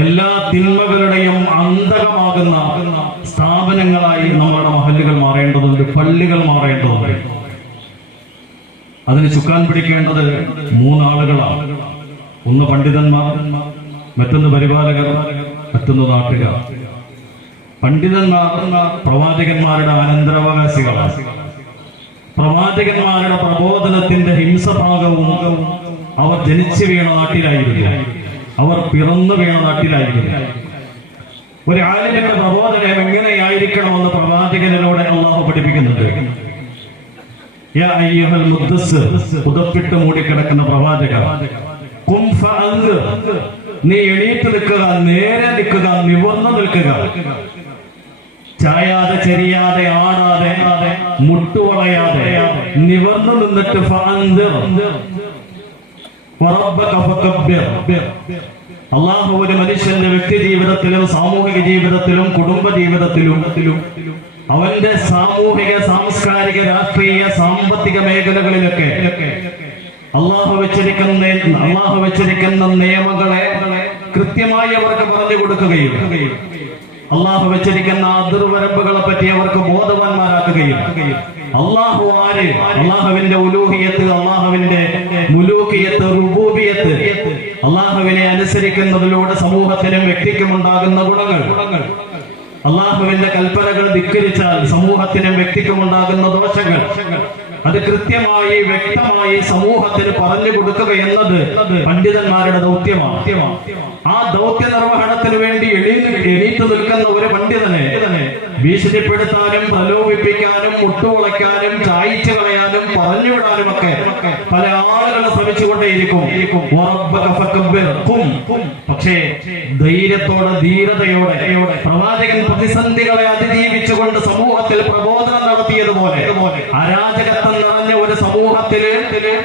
എല്ലാ തിന്മകളുടെയും അന്തകമാകുന്ന സ്ഥാപനങ്ങളായി നമ്മുടെ മഹല്ലുകൾ മാറേണ്ടതുണ്ട്, പള്ളികൾ മാറേണ്ടതുണ്ട്. അതിന് ചുക്കാൻ പിടിക്കേണ്ടത് മൂന്നാളുകളാണ്. ഒന്ന് പണ്ഡിതന്മാർ, മറ്റൊന്ന് പരിപാലകർ, മറ്റൊന്ന് നാട്ടുകാർ. പണ്ഡിതന്മാർ പ്രവാചകന്മാരുടെ അനന്തരാവകാശികളാണ്. പ്രവാചകന്മാരുടെ പ്രബോധനത്തിന്റെ ഹിംസഭാഗവും അവർ ജനിച്ചു വീണ നാട്ടിലായിരുന്നു, അവർ പിറന്നു വീണ നാട്ടിലായിരുന്നു. ഒരു ആലിമിന്റെ പ്രബോധനം എങ്ങനെയായിരിക്കണമെന്ന് പ്രവാചകനിലൂടെ അല്ലാഹു പഠിപ്പിക്കുന്നുണ്ട്. യാ അയ്യുഹൽ മുദ്ദസ്സിർ, പുതപ്പിട്ട് മൂടിക്കിടക്കുന്ന പ്രവാചക, ഖും ഫഅൻദിർ, നീ എണീറ്റ് നിൽക്കുക, നേരെ നിൽക്കുക, നിവർന്നു നിൽക്കുക. ചായാതെ ചെരിയാതെ ആടാതെ മുട്ടുവളയാതെ നിവർന്നു നിന്നിട്ട് ഫഅൻദിർ വറബ്ബക ഫകബ്ബിർ. അല്ലാഹു ഒരു മനുഷ്യന്റെ വ്യക്തി ജീവിതത്തിലും സാമൂഹിക ജീവിതത്തിലും കുടുംബ ജീവിതത്തിലും അവന്റെ സാമൂഹിക സാംസ്കാരിക രാഷ്ട്രീയ സാമ്പത്തിക മേഖലകളിലൊക്കെ അല്ലാഹു വെച്ചിരിക്കുന്ന നിയമങ്ങളെ കൃത്യമായി അവർക്ക് പറഞ്ഞു കൊടുക്കുകയും അല്ലാഹു വെച്ചിരിക്കുന്ന അതിർവരമ്പുകളെ പറ്റി അവർക്ക് ബോധവാന്മാരാക്കുകയും അല്ലാഹു ആര്, അല്ലാഹുവിന്റെ ഉലൂഹിയത്ത്, അല്ലാഹുവിന്റെ മുലൂക്കിയത്ത്, റുബൂബിയത്ത്, അല്ലാഹുവിനെ അനുസരിക്കുന്നതിലൂടെ സമൂഹത്തിനും വ്യക്തിക്കും ഉണ്ടാകുന്ന ഗുണങ്ങൾ, അല്ലാഹുവിന്റെ കൽപ്പനകൾ ധിക്കരിച്ചാൽ സമൂഹത്തിനും വ്യക്തിക്കും ഉണ്ടാകുന്ന ദോഷങ്ങൾ, അത് കൃത്യമായി വ്യക്തമായി സമൂഹത്തിന് പറഞ്ഞു കൊടുക്കുക എന്നത് പണ്ഡിതന്മാരുടെ ദൗത്യമാണ്. ആ ദൗത്യ നിർവഹണത്തിന് വേണ്ടി എണീറ്റ് നിൽക്കുന്ന ഒരു പണ്ഡിതനെ ഭീഷണിപ്പെടുത്താനും പ്രലോഭിപ്പിക്കാനും മുട്ടുവളയ്ക്കാനും ചായച്ചു കളയാനും പറഞ്ഞുവിടാനും ഒക്കെ പല ആളുകളെ ശ്രമിച്ചുകൊണ്ടേയിരിക്കും. പക്ഷേ ധൈര്യത്തോടെ ധീരതയോടെ പ്രവാചകൻ പ്രതിസന്ധികളെ അതിജീവിച്ചുകൊണ്ട് സമൂഹത്തിൽ പ്രബോധനം നടത്തിയതുപോലെ അരാജകത്വം നിറഞ്ഞ ഒരു സമൂഹത്തില്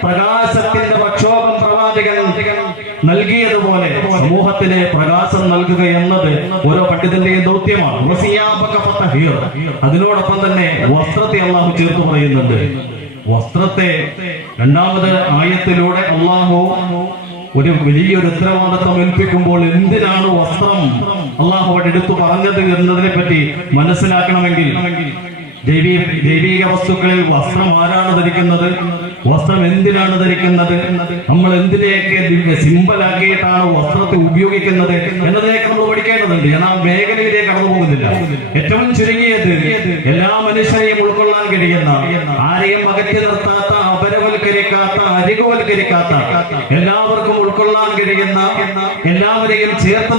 പ്രകാശത്തിന്റെ പ്രക്ഷോഭം പ്രവാചകൻ നൽകിയതുപോലെ സമൂഹത്തിന് പ്രകാശം നൽകുക എന്നത് ഓരോ പണ്ഡിതന്റെയും ദൗത്യമാണ്. അതിനോടൊപ്പം തന്നെ വസ്ത്രത്തെ അള്ളാഹു ചേർത്ത് പറയുന്നുണ്ട്. വസ്ത്രത്തെ രണ്ടാമത് ആയത്തിലൂടെ അള്ളാഹു ഒരു വലിയൊരു ഉത്തരവാദിത്വം ഏൽപ്പിക്കുമ്പോൾ എന്തിനാണ് വസ്ത്രം അള്ളാഹു അവിടെ എടുത്തു പറഞ്ഞത് എന്നതിനെ പറ്റി മനസ്സിലാക്കണമെങ്കിൽ ദൈവിക വസ്തുക്കളിൽ വസ്ത്രം ആരാണ് ധരിക്കുന്നത്, വസ്ത്രം എന്തിനാണ് ധരിക്കുന്നത്, നമ്മൾ എന്തിനെയൊക്കെ സിമ്പലാക്കിയിട്ടാണ് വസ്ത്രത്തെ ഉപയോഗിക്കുന്നത് എന്നതിലേക്ക് നമ്മൾ പഠിക്കേണ്ടതുണ്ട്. ഞാൻ ആ മേഖലയിലേക്ക് കടന്നു പോകുന്നില്ല. ഏറ്റവും ചുരുങ്ങിയത് എല്ലാ മനുഷ്യരെയും ഉൾക്കൊള്ളാൻ കഴിയുന്ന, ആരെയും അകറ്റി നിർത്താത്ത, അപരവൽക്കരിക്കാത്ത, അരികുവൽക്കരിക്കാത്ത, എല്ലാവർക്കും ഉൾക്കൊള്ളാൻ കഴിയുന്ന, എല്ലാവരെയും ചേർത്ത്